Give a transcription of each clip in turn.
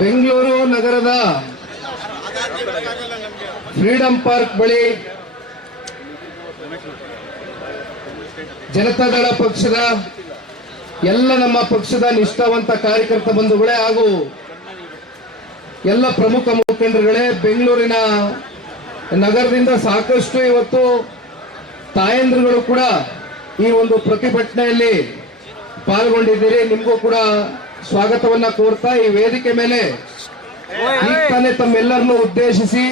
ಬೆಂಗಳೂರು ನಗರದ freedom park ಬಳಿ ಜನತಾದಳ ಪಕ್ಷದ ಎಲ್ಲ ನಮ್ಮ ಪಕ್ಷದ ನಿಷ್ಠಾವಂತ ಕಾರ್ಯಕರ್ತ ಬಂಧುಗಳೇ ಹಾಗೂ ಎಲ್ಲ ಪ್ರಮುಖ ಮುಖಂಡರುಗಳೇ, ಬೆಂಗಳೂರಿನ ನಗರದಿಂದ ಸಾಕಷ್ಟು ಇವತ್ತು ತಾಯಂದ್ರುಗಳು ಕೂಡ ಈ ಒಂದು ಪ್ರತಿಭಟನೆಯಲ್ಲಿ ಪಾಲ್ಗೊಂಡಿದ್ದೀರಿ. ನಿಮಗೂ ಕೂಡ ಸ್ವಾಗತವನ್ನ ಕೋರ್ತಾ ಈ ವೇದಿಕೆ ಮೇಲೆ ಈಗ ತಾನೇ ತಮ್ಮೆಲ್ಲರನ್ನು ಉದ್ದೇಶಿಸಿ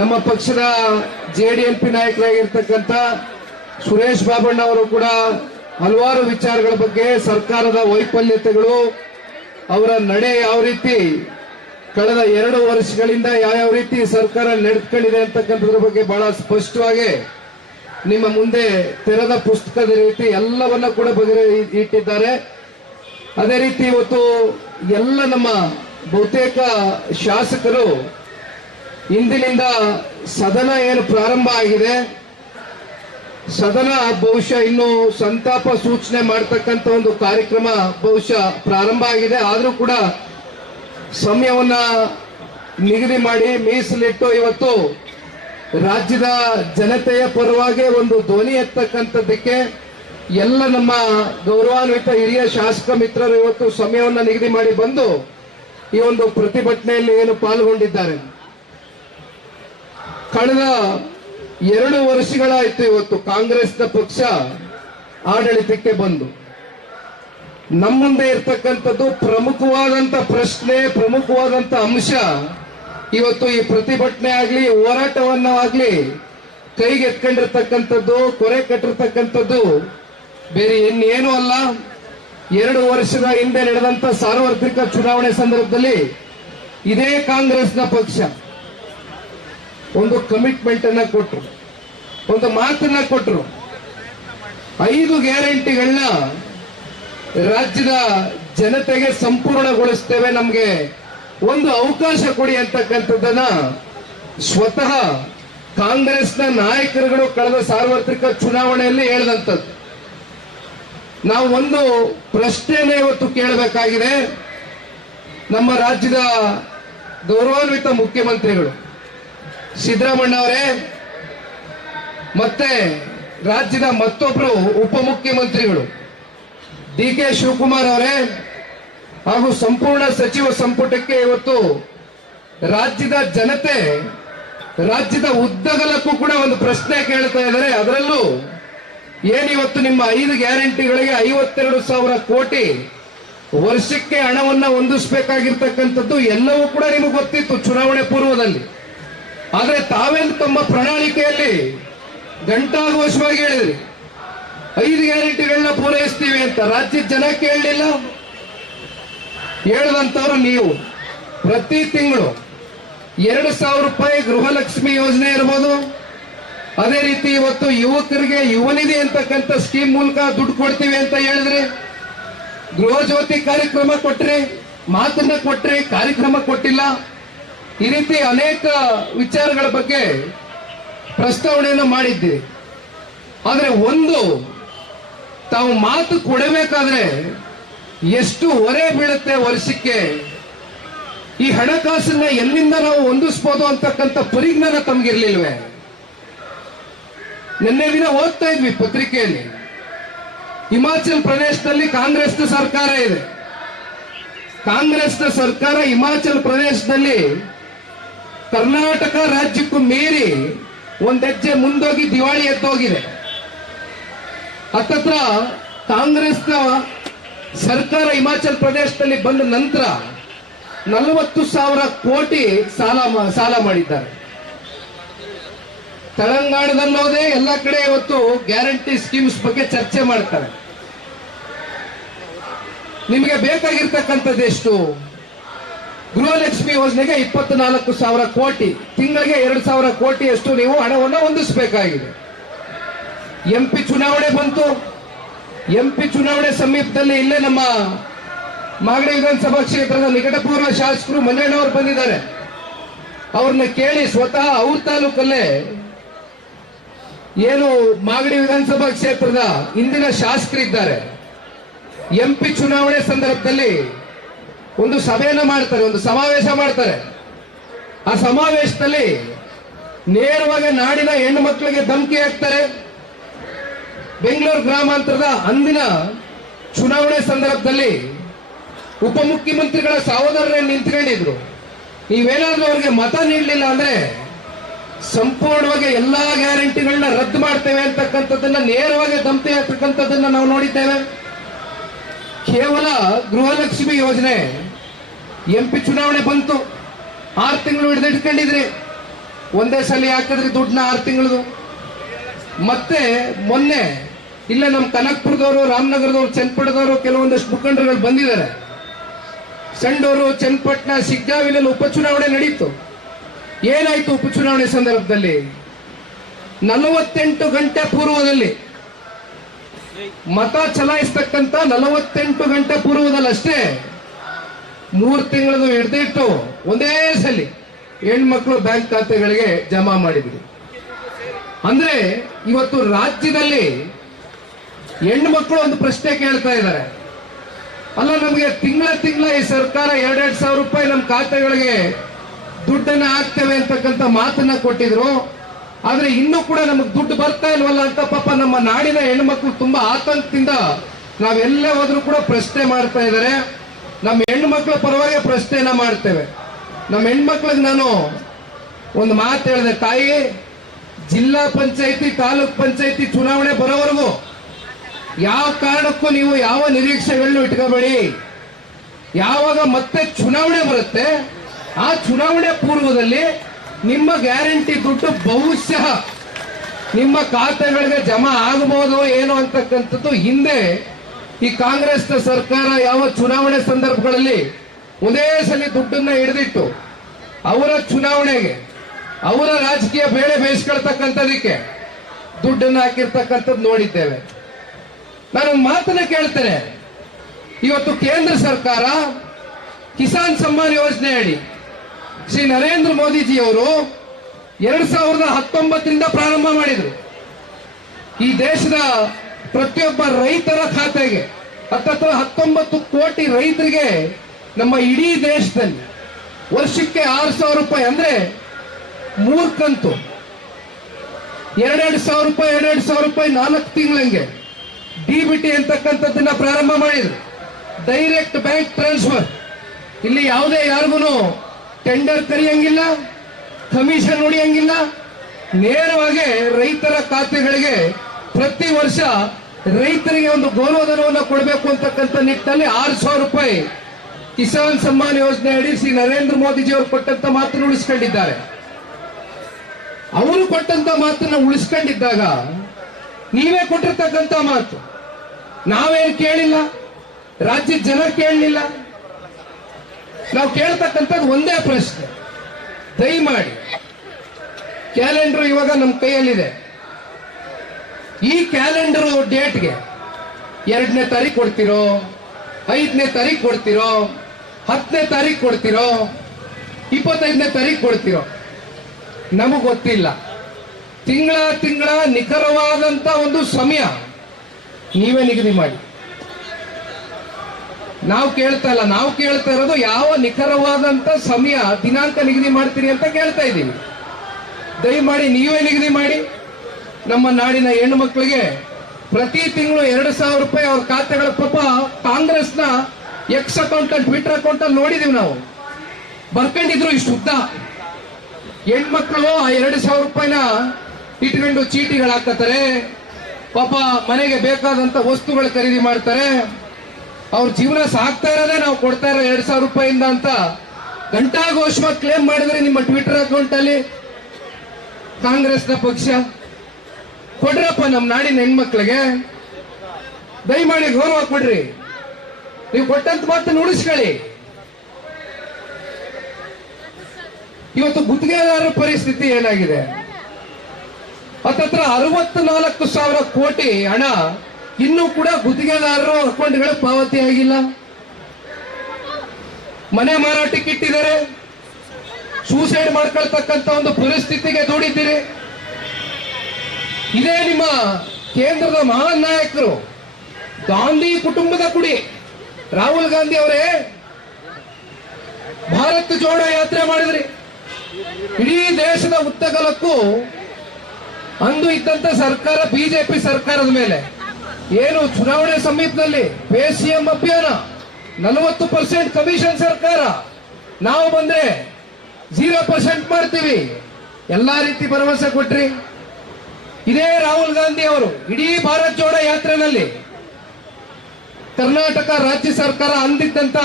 ನಮ್ಮ ಪಕ್ಷದ ಜೆಡಿಎಂಪಿ ನಾಯಕರಾಗಿರ್ತಕ್ಕಂಥ ಸುರೇಶ್ ಬಾಬಣ್ಣ ಅವರು ಕೂಡ ಹಲವಾರು ವಿಚಾರಗಳ ಬಗ್ಗೆ, ಸರ್ಕಾರದ ವೈಫಲ್ಯತೆಗಳು, ಅವರ ನಡೆ ಯಾವ ರೀತಿ ಕಳೆದ 2 ವರ್ಷಗಳಿಂದ ಯಾವ ರೀತಿ ಸರ್ಕಾರ ನಡೆದುಕೊಂಡಿದೆ ಅಂತಕ್ಕಂಥದ್ರ ಬಗ್ಗೆ ಬಹಳ ಸ್ಪಷ್ಟವಾಗಿ ನಿಮ್ಮ ಮುಂದೆ ತೆರೆದ ಪುಸ್ತಕದ ರೀತಿ ಎಲ್ಲವನ್ನ ಕೂಡ ಇಟ್ಟಿದ್ದಾರೆ. ಅದೇ ರೀತಿ ಇವತ್ತು ಎಲ್ಲ ನಮ್ಮ ಬಹುತೇಕ ಶಾಸಕರು ಇಂದಿನಿಂದ ಸದನ ಏನು ಪ್ರಾರಂಭ ಆಗಿದೆ, ಸದನ ಬಹುಶಃ ಇನ್ನು ಸಂತಾಪ ಸೂಚನೆ ಮಾಡತಕ್ಕಂಥ ಒಂದು ಕಾರ್ಯಕ್ರಮ ಬಹುಶಃ ಪ್ರಾರಂಭ ಆಗಿದೆ. ಆದರೂ ಕೂಡ ಸಮಯವನ್ನ ನಿಗದಿ ಮಾಡಿ ಮೀಸಲಿಟ್ಟು ಇವತ್ತು ರಾಜ್ಯದ ಜನತೆಯ ಪರವಾಗಿ ಒಂದು ಧ್ವನಿ ಎತ್ತಕ್ಕಂಥದ್ದಕ್ಕೆ ಎಲ್ಲ ನಮ್ಮ ಗೌರವಾನ್ವಿತ ಹಿರಿಯ ಶಾಸಕ ಮಿತ್ರರು ಇವತ್ತು ಸಮಯವನ್ನ ನಿಗದಿ ಮಾಡಿ ಬಂದು ಈ ಒಂದು ಪ್ರತಿಭಟನೆಯಲ್ಲಿ ಏನು ಪಾಲ್ಗೊಂಡಿದ್ದಾರೆ. ಕಳೆದ 2 ವರ್ಷಗಳಾಯಿತು ಇವತ್ತು ಕಾಂಗ್ರೆಸ್ನ ಪಕ್ಷ ಆಡಳಿತಕ್ಕೆ ಬಂದು. ನಮ್ಮ ಮುಂದೆ ಇರ್ತಕ್ಕಂಥದ್ದು ಪ್ರಮುಖವಾದಂತ ಪ್ರಶ್ನೆ, ಪ್ರಮುಖವಾದಂತ ಅಂಶ ಇವತ್ತು ಈ ಪ್ರತಿಭಟನೆ ಆಗ್ಲಿ ಹೋರಾಟವನ್ನಾಗ್ಲಿ ಕೈಗೆ ಎತ್ಕೊಂಡಿರ್ತಕ್ಕಂಥದ್ದು, ಕೊರೆ ಕಟ್ಟಿರ್ತಕ್ಕಂಥದ್ದು ಬೇರೆ ಇನ್ನೇನು ಅಲ್ಲ. 2 ವರ್ಷದ ಹಿಂದೆ ನಡೆದಂತ ಸಾರ್ವತ್ರಿಕ ಚುನಾವಣೆ ಸಂದರ್ಭದಲ್ಲಿ ಇದೇ ಕಾಂಗ್ರೆಸ್ನ ಪಕ್ಷ ಒಂದು ಕಮಿಟ್ಮೆಂಟ್ ಅನ್ನ ಕೊಟ್ಟರು, ಒಂದು ಮಾತನ್ನ ಕೊಟ್ಟರು. 5 ಗ್ಯಾರಂಟಿಗಳನ್ನ ರಾಜ್ಯದ ಜನತೆಗೆ ಸಂಪೂರ್ಣಗೊಳಿಸ್ತೇವೆ, ನಮಗೆ ಒಂದು ಅವಕಾಶ ಕೊಡಿ ಅಂತಕ್ಕಂಥದ್ದನ್ನ ಸ್ವತಃ ಕಾಂಗ್ರೆಸ್ನ ನಾಯಕರುಗಳು ಕಳೆದ ಸಾರ್ವತ್ರಿಕ ಚುನಾವಣೆಯಲ್ಲಿ ಹೇಳಿದಂಥದ್ದು. ನಾವು ಒಂದು ಪ್ರಶ್ನೆಯನ್ನೇ ಇವತ್ತು ಕೇಳಬೇಕಾಗಿದೆ. ನಮ್ಮ ರಾಜ್ಯದ ಗೌರವಾನ್ವಿತ ಮುಖ್ಯಮಂತ್ರಿಗಳು ಸಿದ್ದರಾಮಣ್ಣ ಅವರೇ, ಮತ್ತೆ ರಾಜ್ಯದ ಮತ್ತೊಬ್ಬರು ಉಪಮುಖ್ಯಮಂತ್ರಿಗಳು ಡಿ.ಕೆ. ಶಿವಕುಮಾರ್ ಅವರೇ ಹಾಗೂ ಸಂಪೂರ್ಣ ಸಚಿವ ಸಂಪುಟಕ್ಕೆ ಇವತ್ತು ರಾಜ್ಯದ ಜನತೆ ರಾಜ್ಯದ ಉದ್ದಗಲಕ್ಕೂ ಕೂಡ ಒಂದು ಪ್ರಶ್ನೆ ಕೇಳ್ತಾ ಇದ್ದಾರೆ. ಅದರಲ್ಲೂ ಏನಿವತ್ತು ನಿಮ್ಮ 5 ಗ್ಯಾರಂಟಿಗಳಿಗೆ 52,000 ಕೋಟಿ ವರ್ಷಕ್ಕೆ ಹಣವನ್ನ ಹೊಂದಿಸಬೇಕಾಗಿರ್ತಕ್ಕಂಥದ್ದು ಎಲ್ಲವೂ ಕೂಡ ನಿಮಗೆ ಗೊತ್ತಿತ್ತು ಚುನಾವಣೆ ಪೂರ್ವದಲ್ಲಿ. ಆದ್ರೆ ತಾವೇನು ತಮ್ಮ ಪ್ರಣಾಳಿಕೆಯಲ್ಲಿ ಗಂಟಾಘೋಷವಾಗಿ ಹೇಳಿದ್ರಿ 5 ಗ್ಯಾರಂಟಿಗಳನ್ನ ಪೂರೈಸ್ತೀವಿ ಅಂತ. ರಾಜ್ಯದ ಜನ ಕೇಳಲಿಲ್ಲ. ಹೇಳದಂತವ್ರು ನೀವು. ಪ್ರತಿ ತಿಂಗಳು 2,000 ರೂಪಾಯಿ ಗೃಹಲಕ್ಷ್ಮಿ ಯೋಜನೆ ಇರ್ಬೋದು, ಅದೇ ರೀತಿ ಇವತ್ತು ಯುವಕರಿಗೆ ಯುವನಿಧಿ ಅಂತಕ್ಕಂಥ ಸ್ಕೀಮ್ ಮೂಲಕ ದುಡ್ಡು ಕೊಡ್ತೀವಿ ಅಂತ ಹೇಳಿದ್ರಿ. ಗೃಹ ಜ್ಯೋತಿ ಕಾರ್ಯಕ್ರಮ ಕೊಟ್ರಿ, ಮಾತನ್ನ ಕೊಟ್ರಿ, ಕಾರ್ಯಕ್ರಮ ಕೊಟ್ಟಿಲ್ಲ. ಈ ರೀತಿ ಅನೇಕ ವಿಚಾರಗಳ ಬಗ್ಗೆ ಪ್ರಸ್ತಾವನೆಯನ್ನು ಮಾಡಿದ್ದೀರಿ. ಆದ್ರೆ ಒಂದು, ತಾವು ಮಾತು ಕೊಡಬೇಕಾದ್ರೆ ಎಷ್ಟು ಹೊರೆ ಬೀಳುತ್ತೆ ವರ್ಷಕ್ಕೆ, ಈ ಹಣಕಾಸನ್ನ ಎಲ್ಲಿಂದ ನಾವು ಹೊಂದಿಸಬಹುದು ಅಂತಕ್ಕಂಥ ಪರಿಜ್ಞಾನ ತಮಗಿರ್ಲಿಲ್ವೇ? ನಿನ್ನೆ ದಿನ ಓದ್ತಾ ಇದ್ವಿ ಪತ್ರಿಕೆಯಲ್ಲಿ, ಹಿಮಾಚಲ ಪ್ರದೇಶದಲ್ಲಿ ಕಾಂಗ್ರೆಸ್ನ ಸರ್ಕಾರ ಇದೆ. ಕಾಂಗ್ರೆಸ್ನ ಸರ್ಕಾರ ಹಿಮಾಚಲ ಪ್ರದೇಶದಲ್ಲಿ ಕರ್ನಾಟಕ ರಾಜ್ಯಕ್ಕೂ ಮೀರಿ ಒಂದ್ ಹೆಜ್ಜೆ ಮುಂದೋಗಿ ದಿವಾಳಿ ಎದ್ದೋಗಿದೆ. ಹತ್ತತ್ರ ಕಾಂಗ್ರೆಸ್ನ ಸರ್ಕಾರ ಹಿಮಾಚಲ ಪ್ರದೇಶದಲ್ಲಿ ಬಂದ ನಂತರ 40,000 ಕೋಟಿ ಸಾಲ ಮಾಡಿದ್ದಾರೆ. ತೆಲಂಗಾಣದಲ್ಲೋದೇ ಎಲ್ಲ ಕಡೆ ಇವತ್ತು ಗ್ಯಾರಂಟಿ ಸ್ಕೀಮ್ಸ್ ಬಗ್ಗೆ ಚರ್ಚೆ ಮಾಡ್ತಾರೆ. ನಿಮಗೆ ಬೇಕಾಗಿರ್ತಕ್ಕಂಥದ್ದು ಎಷ್ಟು? ಗೃಹಲಕ್ಷ್ಮಿ ಯೋಜನೆಗೆ 24,000 ಕೋಟಿ, ತಿಂಗಳಿಗೆ 2,000 ಕೋಟಿಯಷ್ಟು ನೀವು ಹಣವನ್ನು ಹೊಂದಿಸಬೇಕಾಗಿದೆ. ಎಂಪಿ ಚುನಾವಣೆ ಬಂತು. ಎಂಪಿ ಚುನಾವಣೆ ಸಮೀಪದಲ್ಲಿ ಇಲ್ಲೇ ನಮ್ಮ ಮಾಗಡಿ ವಿಧಾನಸಭಾ ಕ್ಷೇತ್ರದ ನಿಕಟಪೂರ್ವ ಶಾಸಕರು ಮಂಜಣ್ಣವರು ಬಂದಿದ್ದಾರೆ. ಅವ್ರನ್ನ ಕೇಳಿ ಸ್ವತಃ ಅವ್ರ ತಾಲೂಕಲ್ಲೇ ಏನು ಮಾಗಡಿ ವಿಧಾನಸಭಾ ಕ್ಷೇತ್ರದ ಇಂದಿನ ಶಾಸಕರಿದ್ದಾರೆ, ಎಂಪಿ ಚುನಾವಣೆ ಸಂದರ್ಭದಲ್ಲಿ ಒಂದು ಸಭೆಯನ್ನ ಮಾಡ್ತಾರೆ, ಒಂದು ಸಮಾವೇಶ ಮಾಡ್ತಾರೆ. ಆ ಸಮಾವೇಶದಲ್ಲಿ ನೇರವಾಗಿ ನಾಡಿನ ಹೆಣ್ಣು ಮಕ್ಕಳಿಗೆ ಧಮಕಿ ಹಾಕ್ತಾರೆ. ಬೆಂಗಳೂರು ಗ್ರಾಮಾಂತರದ ಅಂದಿನ ಚುನಾವಣೆ ಸಂದರ್ಭದಲ್ಲಿ ಉಪಮುಖ್ಯಮಂತ್ರಿಗಳ ಸಹೋದರರೇ ನಿಂತ್ಕೊಂಡಿದ್ರು. ನೀವೇನಾದ್ರೂ ಅವ್ರಿಗೆ ಮತ ನೀಡಲಿಲ್ಲ ಅಂದ್ರೆ ಸಂಪೂರ್ಣವಾಗಿ ಎಲ್ಲಾ ಗ್ಯಾರಂಟಿಗಳನ್ನ ರದ್ದು ಮಾಡ್ತೇವೆ ಅಂತಕ್ಕಂಥದ್ದನ್ನ ನೇರವಾಗಿ ಧಮಕಿ ಹಾಕ್ತಕ್ಕಂಥದ್ದನ್ನ ನಾವು ನೋಡಿದ್ದೇವೆ. ಕೇವಲ ಗೃಹಲಕ್ಷ್ಮಿ ಯೋಜನೆ MP ಚುನಾವಣೆ ಬಂತು, 6 ತಿಂಗಳು ಹಿಡಿದಿಟ್ಕೊಂಡಿದ್ರಿ. ಒಂದೇ ಸಲ ಹಾಕಿದ್ರಿ ದುಡ್ಡನ್ನ 6 ತಿಂಗಳದು. ಮತ್ತೆ ಮೊನ್ನೆ ಇಲ್ಲ ನಮ್ಮ ಕನಕಪುರದವರು, ರಾಮನಗರದವರು, ಚನ್ನಪಟ್ಟಣದವರು ಕೆಲವೊಂದಷ್ಟು ಮುಖಂಡರುಗಳು ಬಂದಿದ್ದಾರೆ. ಸಂಡೂರು, ಚನ್ನಪಟ್ಟಣ, ಶಿಗ್ಗಾವಿನಲ್ಲಿ ಉಪಚುನಾವಣೆ ನಡೀತು. ಏನಾಯ್ತು ಉಪಚುನಾವಣೆ ಸಂದರ್ಭದಲ್ಲಿ? 48 ಗಂಟೆ ಪೂರ್ವದಲ್ಲಿ ಮತ ಚಲಾಯಿಸ್ತಕ್ಕಂಥ 48 ಗಂಟೆ ಪೂರ್ವದಲ್ಲಷ್ಟೇ 3 ತಿಂಗಳದು ಹಿಡಿದಿಟ್ಟು ಒಂದೇ ಸಲ ಹೆಣ್ಮಕ್ಳು ಬ್ಯಾಂಕ್ ಖಾತೆಗಳಿಗೆ ಜಮಾ ಮಾಡಿದ್ವಿ. ಅಂದ್ರೆ ಇವತ್ತು ರಾಜ್ಯದಲ್ಲಿ ಹೆಣ್ಣು ಮಕ್ಕಳು ಒಂದು ಪ್ರಶ್ನೆ ಕೇಳ್ತಾ ಇದ್ದಾರೆ, ಅಲ್ಲ ನಮಗೆ ತಿಂಗಳ ಈ ಸರ್ಕಾರ 2,000 ರೂಪಾಯಿ ನಮ್ಮ ಖಾತೆಗಳಿಗೆ ದುಡ್ಡನ್ನ ಹಾಕ್ತೇವೆ ಅಂತಕ್ಕಂಥ ಮಾತನ್ನ ಕೊಟ್ಟಿದ್ರು. ಆದ್ರೆ ಇನ್ನೂ ಕೂಡ ನಮಗೆ ದುಡ್ಡು ಬರ್ತಾ ಇಲ್ವಲ್ಲ ಅಂತ ಪಾಪ ನಮ್ಮ ನಾಡಿನ ಹೆಣ್ಮಕ್ಳು ತುಂಬಾ ಆತಂಕದಿಂದ ನಾವೆಲ್ಲೇ ಹೋದ್ರೂ ಕೂಡ ಪ್ರಶ್ನೆ ಮಾಡ್ತಾ ಇದ್ದಾರೆ. ನಮ್ಮ ಹೆಣ್ಮಕ್ಳ ಪರವಾಗಿ ಪ್ರಶ್ನೆಯನ್ನ ಮಾಡ್ತೇವೆ. ನಮ್ಮ ಹೆಣ್ಮಕ್ಳಿಗೆ ನಾನು ಒಂದು ಮಾತು ಹೇಳಿದೆ, ತಾಯಿ, ಜಿಲ್ಲಾ ಪಂಚಾಯತಿ, ತಾಲೂಕ್ ಪಂಚಾಯತಿ ಚುನಾವಣೆ ಬರೋವರೆಗೂ ಯಾವ ಕಾರಣಕ್ಕೂ ನೀವು ಯಾವ ನಿರೀಕ್ಷೆಗಳನ್ನು ಇಟ್ಕೋಬೇಡಿ. ಯಾವಾಗ ಮತ್ತೆ ಚುನಾವಣೆ ಬರುತ್ತೆ ಆ ಚುನಾವಣೆ ಪೂರ್ವದಲ್ಲಿ ನಿಮ್ಮ ಗ್ಯಾರಂಟಿ ದುಡ್ಡು ಬಹುಶಃ ನಿಮ್ಮ ಖಾತೆಗಳಿಗೆ ಜಮಾ ಆಗಬಹುದು ಏನೋ ಅಂತಕ್ಕಂಥದ್ದು ಹಿಂದೆ ಈ ಕಾಂಗ್ರೆಸ್ ಸರ್ಕಾರ ಯಾವ ಚುನಾವಣೆ ಸಂದರ್ಭಗಳಲ್ಲಿ ಒಂದೇ ಸಲ ದುಡ್ಡನ್ನ ಹಿಡಿದಿಟ್ಟು ಅವರ ಚುನಾವಣೆಗೆ ಅವರ ರಾಜಕೀಯ ಬೇಳೆ ಬೇಯಿಸ್ಕೊಳ್ತಕ್ಕಂಥದಕ್ಕೆ ದುಡ್ಡನ್ನ ಹಾಕಿರ್ತಕ್ಕಂಥದ್ದು ನೋಡಿದ್ದೇವೆ. ನಾನೊಂದು ಮಾತನ್ನ ಕೇಳ್ತೇನೆ, ಇವತ್ತು ಕೇಂದ್ರ ಸರ್ಕಾರ ಕಿಸಾನ್ ಸಮ್ಮಾನ್ ಯೋಜನೆ ಅಡಿ ಶ್ರೀ ನರೇಂದ್ರ ಮೋದಿಜಿಯವರು 2019ರಿಂದ ಪ್ರಾರಂಭ ಮಾಡಿದ್ರು. ಈ ದೇಶದ ಪ್ರತಿಯೊಬ್ಬ ರೈತರ ಖಾತೆಗೆ ಹತ್ತತ್ರ 19 ಕೋಟಿ ರೈತರಿಗೆ ನಮ್ಮ ಇಡೀ ದೇಶದಲ್ಲಿ ವರ್ಷಕ್ಕೆ 6,000 ರೂಪಾಯಿ ಅಂದ್ರೆ 3 ಕಂತು 2,000 ರೂಪಾಯಿ 2,000 ರೂಪಾಯಿ 4 ತಿಂಗಳಂಗೆ DBT ಅಂತಕ್ಕಂಥದ್ದನ್ನ ಪ್ರಾರಂಭ ಮಾಡಿದ್ರು. Direct bank transfer. ಇಲ್ಲಿ ಯಾವುದೇ ಯಾರಿಗೂ ಟೆಂಡರ್ ಕರೆಯಂಗಿಲ್ಲ, ಕಮಿಷನ್ ಹೊಡೆಯಂಗಿಲ್ಲ. ನೇರವಾಗಿ ರೈತರ ಖಾತೆಗಳಿಗೆ ಪ್ರತಿ ವರ್ಷ ರೈತರಿಗೆ ಒಂದು ಗೌರವಧನವನ್ನು ಕೊಡಬೇಕು ಅಂತಕ್ಕಂಥ ನಿಟ್ಟಿನಲ್ಲಿ 6,000 ರೂಪಾಯಿ ಕಿಸಾನ್ ಸಮ್ಮಾನ್ ಯೋಜನೆ ಅಡಿ ಶ್ರೀ ನರೇಂದ್ರ ಮೋದಿಜಿ ಅವರು ಕೊಟ್ಟಂತ ಮಾತನ್ನು ಉಳಿಸ್ಕೊಂಡಿದ್ದಾರೆ. ಅವರು ಕೊಟ್ಟಂತ ಮಾತನ್ನ ಉಳಿಸ್ಕೊಂಡಿದ್ದಾಗ ನೀವೇ ಕೊಟ್ಟಿರ್ತಕ್ಕಂಥ ಮಾತು ನಾವೇನು ಕೇಳಿಲ್ಲ, ರಾಜ್ಯದ ಜನ ಕೇಳಲಿಲ್ಲ. ನಾವು ಕೇಳ್ತಕ್ಕಂಥದ್ದು ಒಂದೇ ಪ್ರಶ್ನೆ, ದಯಮಾಡಿ ಕ್ಯಾಲೆಂಡರ್ ಇವಾಗ ನಮ್ಮ ಕೈಯಲ್ಲಿದೆ. ಈ ಕ್ಯಾಲೆಂಡರ್ ಡೇಟ್ಗೆ 2ನೇ ತಾರೀಕು ಕೊಡ್ತಿರೋ, 5ನೇ ತಾರೀಕು ಕೊಡ್ತಿರೋ, 10ನೇ ತಾರೀಕು ಕೊಡ್ತಿರೋ, 25ನೇ ತಾರೀಕು ಕೊಡ್ತಿರೋ ನಮಗ್ ಗೊತ್ತಿಲ್ಲ. ತಿಂಗಳ ನಿಖರವಾದಂತ ಒಂದು ಸಮಯ ನೀವೇ ನಿಗದಿ ಮಾಡಿ. ನಾವು ಕೇಳ್ತಾ ಇಲ್ಲ, ನಾವು ಕೇಳ್ತಾ ಇರೋದು ಯಾವ ನಿಖರವಾದಂತ ಸಮಯ ದಿನಾಂಕ ನಿಗದಿ ಮಾಡ್ತೀರಿ ಅಂತ ಕೇಳ್ತಾ ಇದ್ದೀವಿ. ದಯಮಾಡಿ ನೀವೇ ನಿಗದಿ ಮಾಡಿ. ನಮ್ಮ ನಾಡಿನ ಹೆಣ್ಣು ಮಕ್ಕಳಿಗೆ ಪ್ರತಿ ತಿಂಗಳು 2,000 ರೂಪಾಯಿ ಅವ್ರ ಖಾತೆಗಳ ಪಾಪ ಕಾಂಗ್ರೆಸ್ನ ಎಕ್ಸ್ ಅಕೌಂಟ್ ಟ್ವಿಟರ್ ಅಕೌಂಟ್ ಅಲ್ಲಿ ನೋಡಿದೀವಿ ನಾವು, ಬರ್ಕೊಂಡಿದ್ರು ಇಷ್ಟು ಉದ್ದ. ಹೆಣ್ಮಕ್ಳು ಆ 2,000 ರೂಪಾಯಿನ ಇಟ್ಕೊಂಡು ಚೀಟಿಗಳು ಹಾಕತಾರೆ, ಪಾಪ ಮನೆಗೆ ಬೇಕಾದಂತ ವಸ್ತುಗಳು ಖರೀದಿ ಮಾಡ್ತಾರೆ. ಅವ್ರ ಜೀವನ ಸಾಕ್ತಾ ಇರೋದೇ ನಾವು ಕೊಡ್ತಾ ಇರೋ 2,000 ರೂಪಾಯಿಂದ ಅಂತ ಘಂಟಾಘೋಷವಾಗಿ ಕ್ಲೇಮ್ ಮಾಡಿದ್ರೆ ನಿಮ್ಮ ಟ್ವಿಟರ್ ಅಕೌಂಟ್ ಅಲ್ಲಿ ಕಾಂಗ್ರೆಸ್ನ ಪಕ್ಷ. ಕೊಡ್ರಪ್ಪ ನಮ್ಮ ನಾಡಿನ ಹೆಣ್ಮಕ್ಳಿಗೆ, ದಯಮಾಡಿ ಗೌರವ ಕೊಡ್ರಿ. ನೀವು ಕೊಟ್ಟಂತ ಮಾತನ್ನು ಉಳಿಸ್ಕೊಳ್ಳಿ. ಇವತ್ತು ಗುತ್ತಿಗೆದಾರರ ಪರಿಸ್ಥಿತಿ ಏನಾಗಿದೆ? ಹತ್ತತ್ರ 64,000 ಕೋಟಿ ಹಣ ಇನ್ನೂ ಕೂಡ ಗುತ್ತಿಗೆದಾರರು ಅಕೌಂಟ್ಗಳು ಪಾವತಿ ಆಗಿಲ್ಲ. ಮನೆ ಮಾರಾಟಕ್ಕೆ ಇಟ್ಟಿದ್ದಾರೆ, ಸೂಸೈಡ್ ಮಾಡ್ಕೊಳ್ತಕ್ಕಂಥ ಒಂದು ಪರಿಸ್ಥಿತಿಗೆ ದೂಡಿದ್ದೀರಿ. ಇದೇ ನಿಮ್ಮ ಕೇಂದ್ರದ ಮಹಾನ್ ನಾಯಕರು ಗಾಂಧಿ ಕುಟುಂಬದ ಕುಡಿ ರಾಹುಲ್ ಗಾಂಧಿ ಅವರೇ 40 ಜೋಡ ಯಾತ್ರೆ ಮಾಡಿದ್ರಿ. ಇಡೀ ದೇಶದ ಉದ್ದಗಲಕ್ಕೂ ಅಂದು ಇದ್ದಂತ ಸರ್ಕಾರ ಬಿಜೆಪಿ ಸರ್ಕಾರದ ಮೇಲೆ ಏನು ಚುನಾವಣೆ ಸಮೀಪದಲ್ಲಿ ಸಿಎಂ ಅಭಿಯಾನ 40% ಕಮಿಷನ್ ಸರ್ಕಾರ, ನಾವು ಬಂದ್ರೆ 0% ಮಾಡ್ತೀವಿ, ಎಲ್ಲಾ ರೀತಿ ಭರವಸೆ ಕೊಟ್ರಿ. ಇದೇ ರಾಹುಲ್ ಗಾಂಧಿ ಅವರು ಇಡೀ ಭಾರತ್ ಜೋಡೋ ಯಾತ್ರೆನಲ್ಲಿ ಕರ್ನಾಟಕ ರಾಜ್ಯ ಸರ್ಕಾರ ಅಂದಿದ್ದಂತ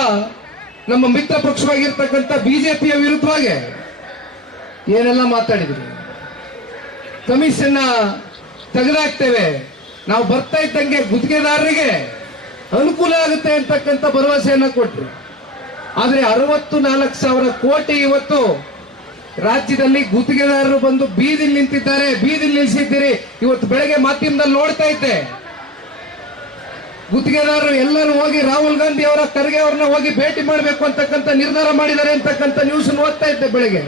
ನಮ್ಮ ಮಿತ್ರ ಪಕ್ಷವಾಗಿರ್ತಕ್ಕಂಥ ಬಿಜೆಪಿಯ ವಿರುದ್ಧವಾಗಿ ಏನೆಲ್ಲ ಮಾತಾಡಿದ್ರು. ಕಮಿಷನ್ ತೆಗೆದಾಕ್ತೇವೆ, ನಾವು ಬರ್ತಾ ಇದ್ದಂಗೆ ಗುತ್ತಿಗೆದಾರರಿಗೆ ಅನುಕೂಲ ಆಗುತ್ತೆ ಅಂತಕ್ಕಂಥ ಭರವಸೆಯನ್ನ ಕೊಟ್ರು. ಆದ್ರೆ 64,000 ಕೋಟಿ ಇವತ್ತು ರಾಜ್ಯದಲ್ಲಿ ಗುತ್ತಿಗೆದಾರರು ಬಂದು ಬೀದಿಲಿ ನಿಂತಿದ್ದಾರೆ. ಬೀದಿಲಿ ನಿಲ್ಲಿಸಿದ್ದೀರಿ. ಇವತ್ತು ಬೆಳಗ್ಗೆ ಮಾಧ್ಯಮದಲ್ಲಿ ನೋಡ್ತಾ ಇದ್ದೆ, ಗುತ್ತಿಗೆದಾರರು ಎಲ್ಲರೂ ಹೋಗಿ ರಾಹುಲ್ ಗಾಂಧಿ ಅವರ ಖರ್ಗೆ ಅವರನ್ನ ಹೋಗಿ ಭೇಟಿ ಮಾಡಬೇಕು ಅಂತಕ್ಕಂಥ ನಿರ್ಧಾರ ಮಾಡಿದ್ದಾರೆ ಅಂತಕ್ಕಂಥ ನ್ಯೂಸ್ ಓದ್ತಾ ಇದ್ದೆ ಬೆಳಗ್ಗೆ.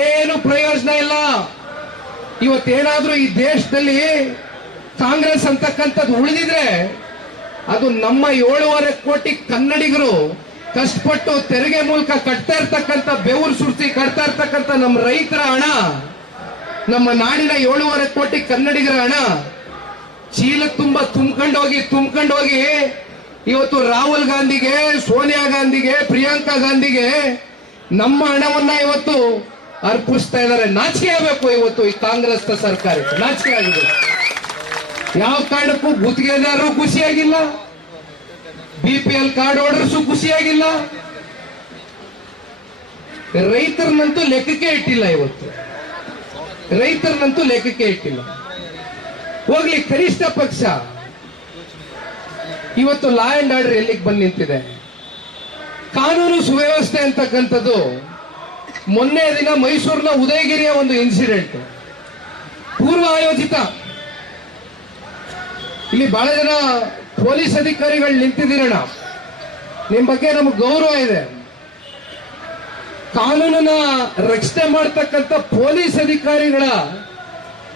ಏನು ಪ್ರಯೋಜನ ಇಲ್ಲ. ಇವತ್ತೇನಾದ್ರೂ ಈ ದೇಶದಲ್ಲಿ ಕಾಂಗ್ರೆಸ್ ಅಂತಕ್ಕಂಥದ್ದು ಉಳಿದಿದ್ರೆ ಅದು ನಮ್ಮ 7.5 ಕೋಟಿ ಕನ್ನಡಿಗರು ಕಷ್ಟಪಟ್ಟು ತೆರಿಗೆ ಮೂಲಕ ಕಟ್ತಾ ಇರ್ತಕ್ಕಂಥ, ಬೆವರು ಸುರಿಸಿ ಕಟ್ತಾ ಇರ್ತಕ್ಕಂಥ ನಮ್ಮ ರೈತರ ಹಣ, ನಮ್ಮ ನಾಡಿನ 7.5 ಕೋಟಿ ಕನ್ನಡಿಗರ ಹಣ ಚೀಲ ತುಂಬಾ ತುಂಬ್ಕೊಂಡು ಹೋಗಿ ಇವತ್ತು ರಾಹುಲ್ ಗಾಂಧಿಗೆ, ಸೋನಿಯಾ ಗಾಂಧಿಗೆ, ಪ್ರಿಯಾಂಕಾ ಗಾಂಧಿಗೆ ನಮ್ಮ ಹಣವನ್ನ ಇವತ್ತು ಅರ್ಪಿಸ್ತಾ ಇದ್ದಾರೆ. ನಾಚಿಕೆ ಆಗಬೇಕು ಇವತ್ತು ಈ ಕಾಂಗ್ರೆಸ್ ಸರ್ಕಾರಕ್ಕೆ, ನಾಚಿಕೆ ಆಗಿದೆ. ಯಾವ ಕಾರಣಕ್ಕೂ ಗುತ್ತಿಗೆದಾರರು ಖುಷಿಯಾಗಿಲ್ಲ, BPL ಕಾರ್ಡ್ ಹೋಲ್ಡರ್ಸು ಖುಷಿಯಾಗಿಲ್ಲ, ರೈತರನ್ನಂತೂ ಲೆಕ್ಕಕ್ಕೆ ಇಟ್ಟಿಲ್ಲ. ಇವತ್ತು ರೈತರನ್ನಂತೂ ಲೆಕ್ಕಕ್ಕೆ ಇಟ್ಟಿಲ್ಲ. ಹೋಗ್ಲಿ, ಕನಿಷ್ಠ ಪಕ್ಷ ಇವತ್ತು ಲಾ ಅಂಡ್ ಆರ್ಡರ್ ಎಲ್ಲಿಗೆ ಬಂದು ನಿಂತಿದೆ? ಕಾನೂನು ಸುವ್ಯವಸ್ಥೆ ಅಂತಕ್ಕಂಥದ್ದು ಮೊನ್ನೆ ದಿನ ಮೈಸೂರಿನ ಉದಯಗಿರಿಯ ಒಂದು ಇನ್ಸಿಡೆಂಟ್ ಪೂರ್ವ ಆಯೋಜಿತ. ಇಲ್ಲಿ ಬಹಳ ಜನ ಪೊಲೀಸ್ ಅಧಿಕಾರಿಗಳು ನಿಂತಿದ್ದೀರಣ, ನಿಮ್ ಬಗ್ಗೆ ನಮಗೆ ಗೌರವ ಇದೆ. ಕಾನೂನನ್ನ ರಕ್ಷಣೆ ಮಾಡತಕ್ಕಂಥ ಪೊಲೀಸ್ ಅಧಿಕಾರಿಗಳ,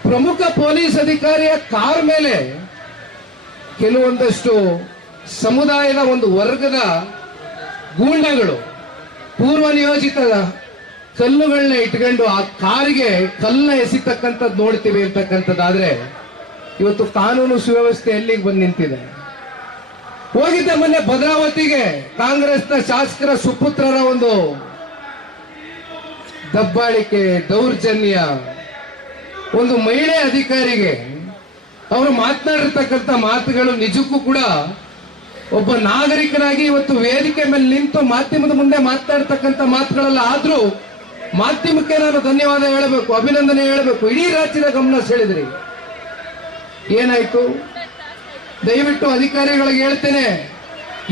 ಪ್ರಮುಖ ಪೊಲೀಸ್ ಅಧಿಕಾರಿಯ ಕಾರ್ ಮೇಲೆ ಕೆಲವೊಂದಷ್ಟು ಸಮುದಾಯದ ಒಂದು ವರ್ಗದ ಗೂಂಡಗಳು ಪೂರ್ವ ನಿಯೋಜಿತ ಕಲ್ಲುಗಳನ್ನ ಇಟ್ಕೊಂಡು ಆ ಕಾರಿಗೆ ಕಲ್ಲನ್ನ ಎಸಿತಕ್ಕಂಥದ್ದು ನೋಡ್ತೀವಿ ಅಂತಕ್ಕಂಥದ್ದಾದ್ರೆ ಇವತ್ತು ಕಾನೂನು ಸುವ್ಯವಸ್ಥೆ ಎಲ್ಲಿಗೆ ಬಂದು ನಿಂತಿದೆ? ಹೋಗಿದ್ದೆ ಮೊನ್ನೆ ಭದ್ರಾವತಿಗೆ, ಕಾಂಗ್ರೆಸ್ನ ಶಾಸಕರ ಸುಪುತ್ರರ ಒಂದು ದಬ್ಬಾಳಿಕೆ, ದೌರ್ಜನ್ಯ, ಒಂದು ಮಹಿಳೆ ಅಧಿಕಾರಿಗೆ ಅವರು ಮಾತನಾಡಿರ್ತಕ್ಕಂಥ ಮಾತುಗಳು ನಿಜಕ್ಕೂ ಕೂಡ ಒಬ್ಬ ನಾಗರಿಕನಾಗಿ ಇವತ್ತು ವೇದಿಕೆ ಮೇಲೆ ನಿಂತು ಮಾಧ್ಯಮದ ಮುಂದೆ ಮಾತನಾಡ್ತಕ್ಕಂಥ ಮಾತುಗಳೆಲ್ಲ. ಆದ್ರೂ ಮಾಧ್ಯಮಕ್ಕೆ ನಾನು ಧನ್ಯವಾದ ಹೇಳಬೇಕು, ಅಭಿನಂದನೆ ಹೇಳಬೇಕು. ಇಡೀ ರಾಜ್ಯದ ಗಮನ ಸೆಳೆದ್ರಿ. ಏನಾಯ್ತು? ದಯವಿಟ್ಟು ಅಧಿಕಾರಿಗಳಿಗೆ ಹೇಳ್ತೇನೆ,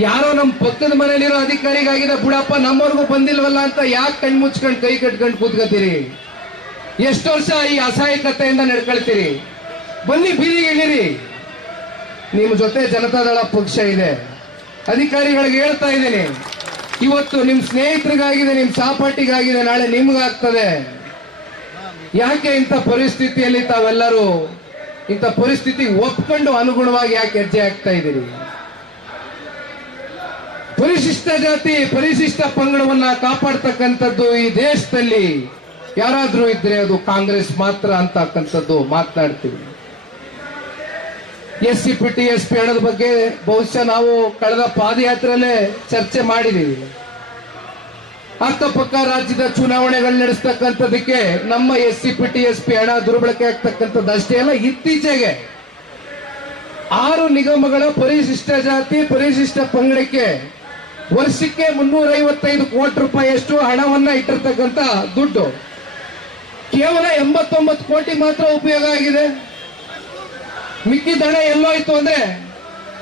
ಯಾರೋ ನಮ್ಮ ಪಕ್ಕದ ಮನೆಯಲ್ಲಿರೋ ಅಧಿಕಾರಿಗಾಗಿದೆ ಬಿಡಪ್ಪ, ನಮ್ಮವರೆಗೂ ಬಂದಿಲ್ವಲ್ಲ ಅಂತ ಯಾಕೆ ಕಣ್ ಮುಚ್ಕೊಂಡು ಕೈ ಕಟ್ಕೊಂಡು ಕೂತ್ಕೋತೀರಿ? ಎಷ್ಟು ವರ್ಷ ಈ ಅಸಹಾಯಕತೆಯಿಂದ ನಡ್ಕೊಳ್ತೀರಿ? ಬನ್ನಿ, ಬೀದಿಗೆ ಇಳಿರಿ. ನಿಮ್ಮ ಜೊತೆ ಜನತಾದಳ ಪಕ್ಷ ಇದೆ. ಅಧಿಕಾರಿಗಳಿಗೆ ಹೇಳ್ತಾ ಇದ್ದೀನಿ, ಇವತ್ತು ನಿಮ್ ಸ್ನೇಹಿತರಿಗಾಗಿದೆ, ನಿಮ್ ಸಹಪಾಠಿಗಾಗಿದೆ, ನಾಳೆ ನಿಮ್ಗಾಗ್ತದೆ. ಯಾಕೆ ಇಂಥ ಪರಿಸ್ಥಿತಿಯಲ್ಲಿ ತಾವೆಲ್ಲರೂ ಇಂಥ ಪರಿಸ್ಥಿತಿ ಒಪ್ಕೊಂಡು ಅನುಗುಣವಾಗಿ ಯಾಕೆ ಹೆಜ್ಜೆ ಹಾಕ್ತಾ ಇದ್ದೀರಿ? ಪರಿಶಿಷ್ಟ ಜಾತಿ, ಪರಿಶಿಷ್ಟ ಪಂಗಡವನ್ನ ಕಾಪಾಡ್ತಕ್ಕಂಥದ್ದು ಈ ದೇಶದಲ್ಲಿ ಯಾರಾದ್ರೂ ಇದ್ರೆ ಅದು ಕಾಂಗ್ರೆಸ್ ಮಾತ್ರ ಅಂತಕ್ಕಂಥದ್ದು ಮಾತನಾಡ್ತೀವಿ. SCPT SP ಹಣದ ಬಗ್ಗೆ ಬಹುಶಃ ನಾವು ಕಳೆದ ಪಾದಯಾತ್ರೆಯಲ್ಲೇ ಚರ್ಚೆ ಮಾಡಿದೀವಿ. ಅಕ್ಕಪಕ್ಕ ರಾಜ್ಯದ ಚುನಾವಣೆಗಳು ನಡೆಸ್ತಕ್ಕಂಥದಕ್ಕೆ ನಮ್ಮ SCPT SP ಹಣ ದುರ್ಬಳಕೆ ಆಗ್ತಕ್ಕಂಥದ್ದು ಅಷ್ಟೇ ಅಲ್ಲ, ಇತ್ತೀಚೆಗೆ 6 ನಿಗಮಗಳ ಪರಿಶಿಷ್ಟ ಜಾತಿ, ಪರಿಶಿಷ್ಟ ಪಂಗಡಕ್ಕೆ ವರ್ಷಕ್ಕೆ 355 ಕೋಟಿ ರೂಪಾಯಿಯಷ್ಟು ಹಣವನ್ನ ಇಟ್ಟಿರ್ತಕ್ಕಂಥ ದುಡ್ಡು ಕೇವಲ 89 ಕೋಟಿ ಮಾತ್ರ ಉಪಯೋಗ ಆಗಿದೆ. ಮಿಕ್ಕಿದ ಹಣ ಎಲ್ಲೋಯ್ತು ಅಂದ್ರೆ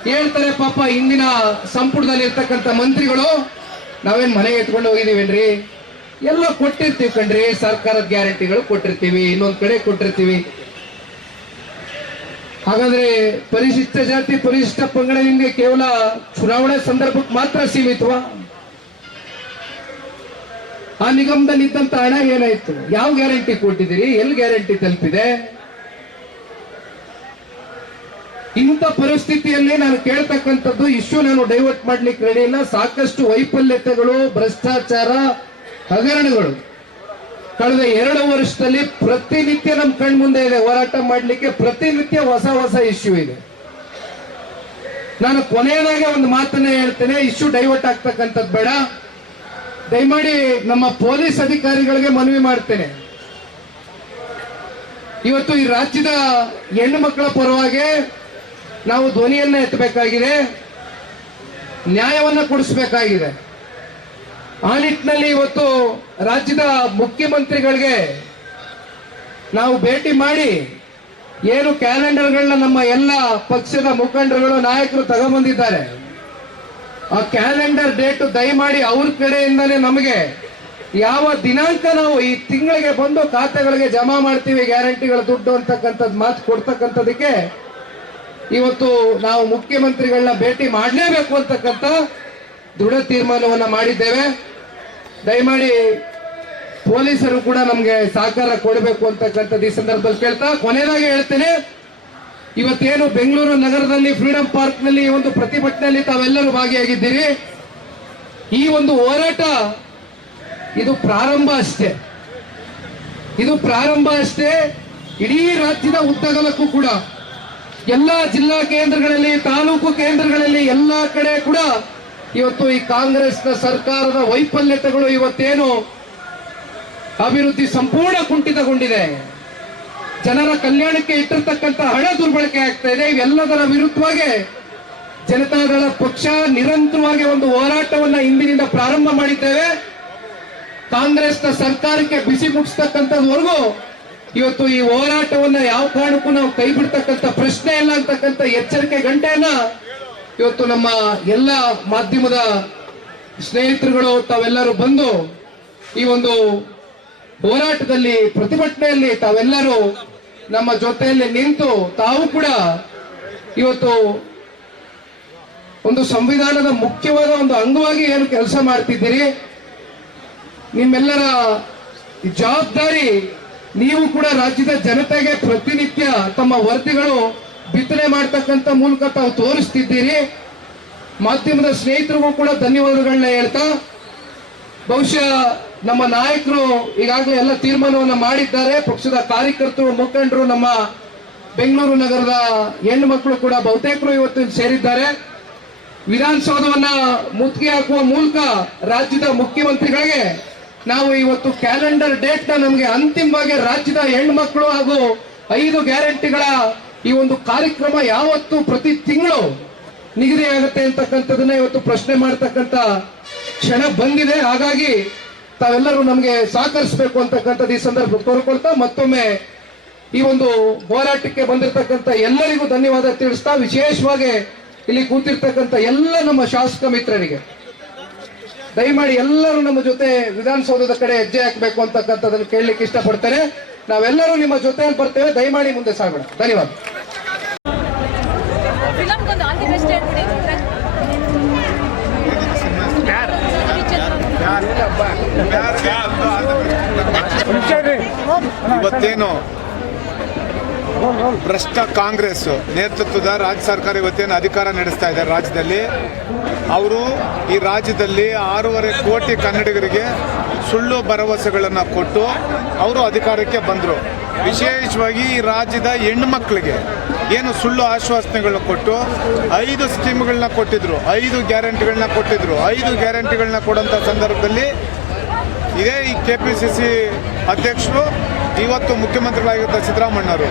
ಹೇಳ್ತಾರೆ ಪಾಪ ಹಿಂದಿನ ಸಂಪುಟದಲ್ಲಿ ಇರ್ತಕ್ಕಂಥ ಮಂತ್ರಿಗಳು, ನಾವೇನ್ ಮನೆಗೆ ಎತ್ಕೊಂಡು ಹೋಗಿದೀವೇನ್ರಿ, ಎಲ್ಲ ಕೊಟ್ಟಿರ್ತೀವಿ ಕಣ್ರಿ, ಸರ್ಕಾರದ ಗ್ಯಾರಂಟಿಗಳು ಕೊಟ್ಟಿರ್ತೀವಿ, ಇನ್ನೊಂದ್ ಕಡೆ ಕೊಟ್ಟಿರ್ತೀವಿ. ಹಾಗಾದ್ರೆ ಪರಿಶಿಷ್ಟ ಜಾತಿ, ಪರಿಶಿಷ್ಟ ಪಂಗಡ ನಿಮ್ಗೆ ಕೇವಲ ಚುನಾವಣೆ ಸಂದರ್ಭಕ್ಕೆ ಮಾತ್ರ ಸೀಮಿತವಾ? ಆ ನಿಗಮದಲ್ಲಿ ಇದ್ದಂತ ಹಣ ಏನಾಯ್ತು? ಯಾವ ಗ್ಯಾರಂಟಿ ಕೊಟ್ಟಿದ್ದೀರಿ? ಎಲ್ಲಿ ಗ್ಯಾರಂಟಿ ತಲುಪಿದೆ? ಇಂಥ ಪರಿಸ್ಥಿತಿಯಲ್ಲಿ ನಾನು ಕೇಳ್ತಕ್ಕಂಥದ್ದು ಇಶ್ಯೂ ನಾನು ಡೈವರ್ಟ್ ಮಾಡ್ಲಿಕ್ಕೆ ರೆಡಿ ಇಲ್ಲ. ಸಾಕಷ್ಟು ವೈಫಲ್ಯತೆಗಳು, ಭ್ರಷ್ಟಾಚಾರ, ಹಗರಣಗಳು ಕಳೆದ 2 ವರ್ಷದಲ್ಲಿ ಪ್ರತಿನಿತ್ಯ ನಮ್ಮ ಕಣ್ಮುಂದೆ ಇದೆ. ಹೋರಾಟ ಮಾಡಲಿಕ್ಕೆ ಪ್ರತಿನಿತ್ಯ ಹೊಸ ಹೊಸ ಇಶ್ಯೂ ಇದೆ. ನಾನು ಕೊನೆಯದಾಗಿ ಒಂದು ಮಾತನ್ನ ಹೇಳ್ತೇನೆ, ಇಶ್ಯೂ ಡೈವರ್ಟ್ ಆಗ್ತಕ್ಕಂಥದ್ದು ಬೇಡ. ದಯಮಾಡಿ ನಮ್ಮ ಪೊಲೀಸ್ ಅಧಿಕಾರಿಗಳಿಗೆ ಮನವಿ ಮಾಡ್ತೇನೆ, ಇವತ್ತು ಈ ರಾಜ್ಯದ ಹೆಣ್ಣು ಮಕ್ಕಳ ಪರವಾಗಿ ನಾವು ಧ್ವನಿಯನ್ನ ಎತ್ತಬೇಕಾಗಿದೆ, ನ್ಯಾಯವನ್ನ ಕೊಡಿಸಬೇಕಾಗಿದೆ. ಆ ನಿಟ್ಟಿನಲ್ಲಿ ಇವತ್ತು ರಾಜ್ಯದ ಮುಖ್ಯಮಂತ್ರಿಗಳಿಗೆ ನಾವು ಭೇಟಿ ಮಾಡಿ ಏನು ಕ್ಯಾಲೆಂಡರ್ಗಳನ್ನ ನಮ್ಮ ಎಲ್ಲ ಪಕ್ಷದ ಮುಖಂಡರುಗಳು, ನಾಯಕರು ತಗೊಂಡ್ಬಂದಿದ್ದಾರೆ, ಆ ಕ್ಯಾಲೆಂಡರ್ ಡೇಟ್ ದಯಮಾಡಿ ಅವ್ರ ಕಡೆಯಿಂದಲೇ ನಮಗೆ ಯಾವ ದಿನಾಂಕ ನಾವು ಈ ತಿಂಗಳಿಗೆ ಬಂದು ಖಾತೆಗಳಿಗೆ ಜಮಾ ಮಾಡ್ತೀವಿ ಗ್ಯಾರಂಟಿಗಳ ದುಡ್ಡು ಅಂತಕ್ಕಂಥದ್ದು ಮಾತು ಕೊಡ್ತಕ್ಕಂಥದಕ್ಕೆ ಇವತ್ತು ನಾವು ಮುಖ್ಯಮಂತ್ರಿಗಳನ್ನ ಭೇಟಿ ಮಾಡಲೇಬೇಕು ಅಂತಕ್ಕಂಥ ದೃಢ ತೀರ್ಮಾನವನ್ನ ಮಾಡಿದ್ದೇವೆ. ದಯಮಾಡಿ ಪೊಲೀಸರು ಕೂಡ ನಮಗೆ ಸಹಕಾರ ಕೊಡಬೇಕು ಅಂತಕ್ಕಂಥದ್ದು ಈ ಸಂದರ್ಭದಲ್ಲಿ ಕೇಳ್ತಾ ಕೊನೆಯದಾಗಿ ಹೇಳ್ತೇನೆ, ಇವತ್ತೇನು ಬೆಂಗಳೂರು ನಗರದಲ್ಲಿ ಫ್ರೀಡಂ ಪಾರ್ಕ್ ನಲ್ಲಿ ಒಂದು ಪ್ರತಿಭಟನೆಯಲ್ಲಿ ತಾವೆಲ್ಲರೂ ಭಾಗಿಯಾಗಿದ್ದೀರಿ. ಈ ಒಂದು ಹೋರಾಟ ಇದು ಪ್ರಾರಂಭ ಅಷ್ಟೇ, ಇದು ಪ್ರಾರಂಭ ಅಷ್ಟೇ. ಇಡೀ ರಾಜ್ಯದ ಉದ್ದಗಲಕ್ಕೂ ಕೂಡ ಎಲ್ಲ ಜಿಲ್ಲಾ ಕೇಂದ್ರಗಳಲ್ಲಿ, ತಾಲೂಕು ಕೇಂದ್ರಗಳಲ್ಲಿ, ಎಲ್ಲ ಕಡೆ ಕೂಡ ಇವತ್ತು ಈ ಕಾಂಗ್ರೆಸ್ನ ಸರ್ಕಾರದ ವೈಫಲ್ಯತೆಗಳು, ಇವತ್ತೇನು ಅಭಿವೃದ್ಧಿ ಸಂಪೂರ್ಣ ಕುಂಠಿತಗೊಂಡಿದೆ, ಜನರ ಕಲ್ಯಾಣಕ್ಕೆ ಇಟ್ಟಿರ್ತಕ್ಕಂಥ ಹಣ ದುರ್ಬಳಕೆ ಆಗ್ತಾ ಇದೆ, ಇವೆಲ್ಲದರ ವಿರುದ್ಧವಾಗಿ ಜನತಾದಳ ಪಕ್ಷ ನಿರಂತರವಾಗಿ ಒಂದು ಹೋರಾಟವನ್ನ ಇಂದಿನಿಂದ ಪ್ರಾರಂಭ ಮಾಡಿದ್ದೇವೆ. ಕಾಂಗ್ರೆಸ್ನ ಸರ್ಕಾರಕ್ಕೆ ಬಿಸಿ ಮುಟ್ಟಿಸ್ತಕ್ಕಂಥದ್ವರೆಗೂ ಇವತ್ತು ಈ ಹೋರಾಟವನ್ನ ಯಾವ ಕಾರಣಕ್ಕೂ ನಾವು ಕೈ ಬಿಡ್ತಕ್ಕಂಥ ಪ್ರಶ್ನೆ ಇಲ್ಲ ಅಂತಕ್ಕಂಥ ಎಚ್ಚರಿಕೆ ಗಂಟೆಯನ್ನ ಇವತ್ತು ನಮ್ಮ ಎಲ್ಲ ಮಾಧ್ಯಮದ ಸ್ನೇಹಿತರುಗಳು ತಾವೆಲ್ಲರೂ ಬಂದು ಈ ಒಂದು ಹೋರಾಟದಲ್ಲಿ, ಪ್ರತಿಭಟನೆಯಲ್ಲಿ ತಾವೆಲ್ಲರೂ ನಮ್ಮ ಜೊತೆಯಲ್ಲಿ ನಿಂತು ತಾವು ಕೂಡ ಇವತ್ತು ಒಂದು ಸಂವಿಧಾನದ ಮುಖ್ಯವಾದ ಒಂದು ಅಂಗವಾಗಿ ಏನು ಕೆಲಸ ಮಾಡ್ತಿದ್ದೀರಿ. ನಿಮ್ಮೆಲ್ಲರ ಜವಾಬ್ದಾರಿ, ನೀವು ಕೂಡ ರಾಜ್ಯದ ಜನತೆಗೆ ಪ್ರತಿನಿತ್ಯ ತಮ್ಮ ವರದಿಗಳು ಬಿತ್ತನೆ ಮಾಡ್ತಕ್ಕಂಥ ಮೂಲಕ ತಾವು ತೋರಿಸ್ತಿದ್ದೀರಿ. ಮಾಧ್ಯಮದ ಸ್ನೇಹಿತರಿಗೂ ಕೂಡ ಧನ್ಯವಾದಗಳನ್ನ ಹೇಳ್ತಾ, ಬಹುಶಃ ನಮ್ಮ ನಾಯಕರು ಈಗಾಗಲೇ ಎಲ್ಲ ತೀರ್ಮಾನವನ್ನ ಮಾಡಿದ್ದಾರೆ. ಪಕ್ಷದ ಕಾರ್ಯಕರ್ತರು, ಮುಖಂಡರು, ನಮ್ಮ ಬೆಂಗಳೂರು ನಗರದ ಹೆಣ್ಣು ಮಕ್ಕಳು ಕೂಡ ಬಹುತೇಕರು ಇವತ್ತು ಸೇರಿದ್ದಾರೆ. ವಿಧಾನಸೌಧವನ್ನ ಮುತ್ತಿಗೆ ಹಾಕುವ ಮೂಲಕ ರಾಜ್ಯದ ಮುಖ್ಯಮಂತ್ರಿಗಳಿಗೆ ನಾವು ಇವತ್ತು ಕ್ಯಾಲೆಂಡರ್ ಡೇಟ್ ನ ನಮಗೆ ಅಂತಿಮವಾಗಿ ರಾಜ್ಯದ ಹೆಣ್ಮಕ್ಳು ಹಾಗೂ 5 ಗ್ಯಾರಂಟಿಗಳ ಈ ಒಂದು ಕಾರ್ಯಕ್ರಮ ಯಾವತ್ತು ಪ್ರತಿ ತಿಂಗಳು ನಿಗದಿ ಆಗುತ್ತೆ ಅಂತಕ್ಕಂಥದನ್ನ ಇವತ್ತು ಪ್ರಶ್ನೆ ಮಾಡತಕ್ಕಂಥ ಕ್ಷಣ ಬಂದಿದೆ. ಹಾಗಾಗಿ ತಾವೆಲ್ಲರೂ ನಮಗೆ ಸಹಕರಿಸಬೇಕು ಅಂತಕ್ಕಂಥದ್ದು ಈ ಸಂದರ್ಭ ಕೋರಿಕೊಳ್ತಾ ಮತ್ತೊಮ್ಮೆ ಈ ಒಂದು ಹೋರಾಟಕ್ಕೆ ಬಂದಿರತಕ್ಕಂಥ ಎಲ್ಲರಿಗೂ ಧನ್ಯವಾದ ತಿಳಿಸ್ತಾ, ವಿಶೇಷವಾಗಿ ಇಲ್ಲಿ ಕೂತಿರ್ತಕ್ಕಂಥ ಎಲ್ಲ ನಮ್ಮ ಶಾಸಕ ಮಿತ್ರರಿಗೆ ದಯಮಾಡಿ ಎಲ್ಲರೂ ನಮ್ಮ ಜೊತೆ ವಿಧಾನಸೌಧದ ಕಡೆ ಹೆಜ್ಜೆ ಹಾಕಬೇಕು ಅಂತಕ್ಕಂಥದ್ದನ್ನು ಕೇಳಲಿಕ್ಕೆ ಇಷ್ಟಪಡ್ತೇನೆ. ನಾವೆಲ್ಲರೂ ನಿಮ್ಮ ಜೊತೆಯಲ್ಲಿ ಬರ್ತೇವೆ, ದಯಮಾಡಿ ಮುಂದೆ ಸಾಗೋಣ. ಧನ್ಯವಾದ. ಇವತ್ತೇನು ಭ್ರಷ್ಟ ಕಾಂಗ್ರೆಸ್ ನೇತೃತ್ವದ ರಾಜ್ಯ ಸರ್ಕಾರ ಇವತ್ತೇನು ಅಧಿಕಾರ ನಡೆಸ್ತಾ ಇದ್ದಾರೆ ರಾಜ್ಯದಲ್ಲಿ, ಅವರು ಈ ರಾಜ್ಯದಲ್ಲಿ 6.5 ಕೋಟಿ ಕನ್ನಡಿಗರಿಗೆ ಸುಳ್ಳು ಭರವಸೆಗಳನ್ನು ಕೊಟ್ಟು ಅವರು ಅಧಿಕಾರಕ್ಕೆ ಬಂದರು. ವಿಶೇಷವಾಗಿ ಈ ರಾಜ್ಯದ ಹೆಣ್ಣುಮಕ್ಕಳಿಗೆ ಏನು ಸುಳ್ಳು ಆಶ್ವಾಸನೆಗಳನ್ನ ಕೊಟ್ಟು 5 ಸ್ಕೀಮ್ಗಳನ್ನ ಕೊಟ್ಟಿದ್ರು, 5 ಗ್ಯಾರಂಟಿಗಳನ್ನ ಕೊಟ್ಟಿದ್ರು. 5 ಗ್ಯಾರಂಟಿಗಳನ್ನ ಕೊಡೋಂಥ ಸಂದರ್ಭದಲ್ಲಿ ಇದೇ ಈ KPCC ಅಧ್ಯಕ್ಷರು, ಇವತ್ತು ಮುಖ್ಯಮಂತ್ರಿಗಳಾಗಿದ್ದ ಸಿದ್ದರಾಮಣ್ಣವರು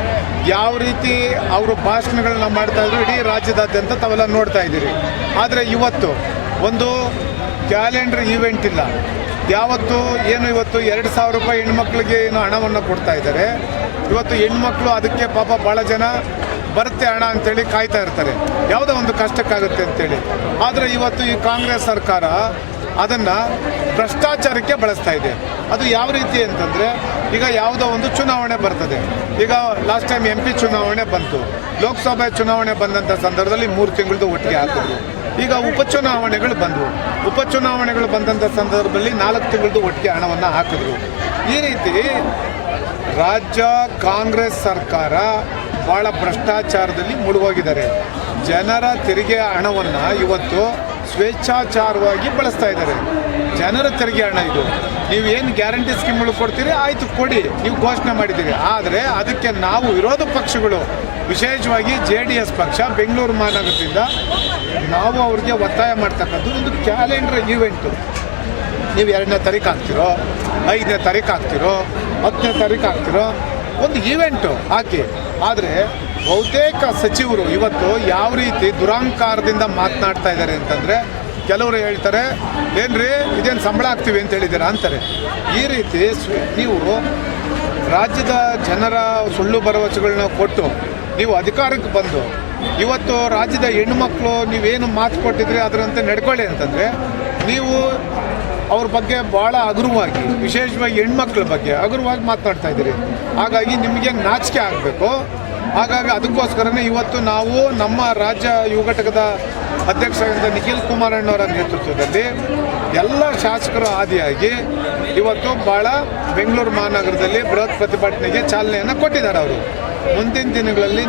ಯಾವ ರೀತಿ ಅವರು ಭಾಷಣಗಳನ್ನ ಮಾಡ್ತಾ ಇದ್ರು ಇಡೀ ರಾಜ್ಯದಾದ್ಯಂತ ತಾವೆಲ್ಲ ನೋಡ್ತಾ ಇದ್ದೀರಿ. ಆದರೆ ಇವತ್ತು ಒಂದು ಕ್ಯಾಲೆಂಡರ್ ಈವೆಂಟ್ ಇಲ್ಲ. ಯಾವತ್ತು ಏನು ಇವತ್ತು 2,000 ರೂಪಾಯಿ ಹೆಣ್ಮಕ್ಳಿಗೆ ಏನು ಹಣವನ್ನು ಕೊಡ್ತಾ ಇದ್ದಾರೆ. ಇವತ್ತು ಹೆಣ್ಮಕ್ಳು ಅದಕ್ಕೆ ಪಾಪ ಭಾಳ ಜನ ಬರುತ್ತೆ ಹಣ ಅಂತೇಳಿ ಕಾಯ್ತಾ ಇರ್ತಾರೆ, ಯಾವುದೋ ಒಂದು ಕಷ್ಟಕ್ಕಾಗುತ್ತೆ ಅಂತೇಳಿ. ಆದರೆ ಇವತ್ತು ಈ ಕಾಂಗ್ರೆಸ್ ಸರ್ಕಾರ ಅದನ್ನು ಭ್ರಷ್ಟಾಚಾರಕ್ಕೆ ಬಳಸ್ತಾ ಇದೆ. ಅದು ಯಾವ ರೀತಿ ಅಂತಂದರೆ, ಈಗ ಯಾವುದೋ ಒಂದು ಚುನಾವಣೆ ಬರ್ತದೆ. ಈಗ ಲಾಸ್ಟ್ ಟೈಮ್ MP ಚುನಾವಣೆ ಬಂತು, ಲೋಕಸಭೆ ಚುನಾವಣೆ ಬಂದಂಥ ಸಂದರ್ಭದಲ್ಲಿ 3 ತಿಂಗಳದ್ದು ಒಟ್ಟಿಗೆ ಹಾಕಿದ್ರು. ಈಗ ಉಪಚುನಾವಣೆಗಳು ಬಂದವು, ಉಪಚುನಾವಣೆಗಳು ಬಂದಂಥ ಸಂದರ್ಭದಲ್ಲಿ 4 ತಿಂಗಳದ್ದು ಒಟ್ಟಿಗೆ ಹಣವನ್ನು ಹಾಕಿದ್ರು. ಈ ರೀತಿ ರಾಜ್ಯ ಕಾಂಗ್ರೆಸ್ ಸರ್ಕಾರ ಭಾಳ ಭ್ರಷ್ಟಾಚಾರದಲ್ಲಿ ಮುಳುಗೋಗಿದ್ದಾರೆ. ಜನರ ತೆರಿಗೆ ಹಣವನ್ನು ಇವತ್ತು ಸ್ವೇಚ್ಛಾಚಾರವಾಗಿ ಬಳಸ್ತಾ ಇದ್ದಾರೆ. ಜನರ ತೆರಿಗೆ ಹಣ ಇದು. ನೀವು ಏನು ಗ್ಯಾರಂಟಿ ಸ್ಕೀಮ್ಗಳು ಕೊಡ್ತೀರಿ, ಆಯಿತು ಕೊಡಿ, ನೀವು ಘೋಷಣೆ ಮಾಡಿದ್ದೀರಿ. ಆದರೆ ಅದಕ್ಕೆ ನಾವು ವಿರೋಧ ಪಕ್ಷಗಳು, ವಿಶೇಷವಾಗಿ JDS ಪಕ್ಷ ಬೆಂಗಳೂರು ಮಹಾನಗರದಿಂದ ನಾವು ಅವ್ರಿಗೆ ಒತ್ತಾಯ ಮಾಡ್ತಕ್ಕಂಥದ್ದು ಒಂದು ಕ್ಯಾಲೆಂಡರ್ ಈವೆಂಟು. ನೀವು 2ನೇ ತಾರೀಕು ಹಾಕ್ತಿರೋ, 5ನೇ ತಾರೀಕು ಹಾಕ್ತಿರೋ, 10ನೇ ತಾರೀಕು ಹಾಕ್ತಿರೋ, ಒಂದು ಈವೆಂಟು ಹಾಕಿ. ಆದರೆ ಬಹುತೇಕ ಸಚಿವರು ಇವತ್ತು ಯಾವ ರೀತಿ ದುರಾಂಕಾರದಿಂದ ಮಾತನಾಡ್ತಾ ಇದ್ದಾರೆ ಅಂತಂದರೆ, ಕೆಲವರು ಹೇಳ್ತಾರೆ ಏನ್ರಿ ಇದೇನು ಸಂಬಳ ಹಾಕ್ತೀವಿ ಅಂತ ಹೇಳಿದ್ದೀರಾ ಅಂತಾರೆ. ಈ ರೀತಿ ನೀವು ರಾಜ್ಯದ ಜನರ ಸುಳ್ಳು ಭರವಸೆಗಳನ್ನ ಕೊಟ್ಟು ನೀವು ಅಧಿಕಾರಕ್ಕೆ ಬಂದು ಇವತ್ತು ರಾಜ್ಯದ ಹೆಣ್ಣುಮಕ್ಕಳು ನೀವೇನು ಮಾತು ಕೊಟ್ಟಿದ್ರಿ ಅದರಂತೆ ನಡ್ಕೊಳ್ಳಿ ಅಂತಂದರೆ, ನೀವು ಅವ್ರ ಬಗ್ಗೆ ಭಾಳ ಹಗುರವಾಗಿ, ವಿಶೇಷವಾಗಿ ಹೆಣ್ಮಕ್ಳ ಬಗ್ಗೆ ಹಗುರವಾಗಿ ಮಾತನಾಡ್ತಾ ಇದ್ದೀರಿ. ಹಾಗಾಗಿ ನಿಮಗೆ ನಾಚಿಕೆ ಆಗಬೇಕು. ಹಾಗಾಗಿ ಅದಕ್ಕೋಸ್ಕರನೇ ಇವತ್ತು ನಾವು ನಮ್ಮ ರಾಜ್ಯ ಯುವ ಘಟಕದ ಅಧ್ಯಕ್ಷರಾದ ನಿಖಿಲ್ ಕುಮಾರಣ್ಣವರ ನೇತೃತ್ವದಲ್ಲಿ ಎಲ್ಲ ಶಾಸಕರು ಆದಿಯಾಗಿ ಇವತ್ತು ಭಾಳ ಬೆಂಗಳೂರು ಮಹಾನಗರದಲ್ಲಿ ಬೃಹತ್ ಪ್ರತಿಭಟನೆಗೆ ಚಾಲನೆಯನ್ನು ಕೊಟ್ಟಿದ್ದಾರೆ. ಅವರು ಮುಂದಿನ ದಿನಗಳಲ್ಲಿ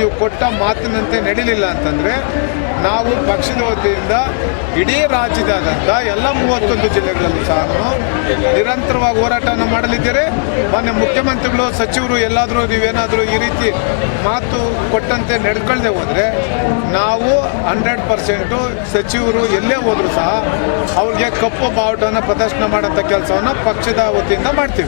ನೀವು ಕೊಟ್ಟ ಮಾತಿನಂತೆ ನಡೀಲಿಲ್ಲ ಅಂತಂದರೆ ನಾವು ಪಕ್ಷದ ವತಿಯಿಂದ ಇಡೀ ರಾಜ್ಯದಾದ್ಯಂತ ಎಲ್ಲ 31 ಜಿಲ್ಲೆಗಳಲ್ಲಿ ಸಹ ನಿರಂತರವಾಗಿ ಹೋರಾಟವನ್ನು ಮಾಡಲಿದ್ದೇವೆ. ಮಾನ್ಯ ಮುಖ್ಯಮಂತ್ರಿಗಳು, ಸಚಿವರು ಎಲ್ಲಾದರೂ ನೀವೇನಾದರೂ ಈ ರೀತಿ ಮಾತು ಕೊಟ್ಟಂತೆ ನಡೆದುಕೊಳ್ಳದೆ ಹೋದರೆ ನಾವು 100% ಸಚಿವರು ಎಲ್ಲೇ ಹೋದರೂ ಸಹ ಅವ್ರಿಗೆ ಕಪ್ಪು ಬಾವುಟವನ್ನು ಪ್ರದರ್ಶನ ಮಾಡೋಂಥ ಕೆಲಸವನ್ನು ಪಕ್ಷದ ವತಿಯಿಂದ ಮಾಡ್ತೀವಿ.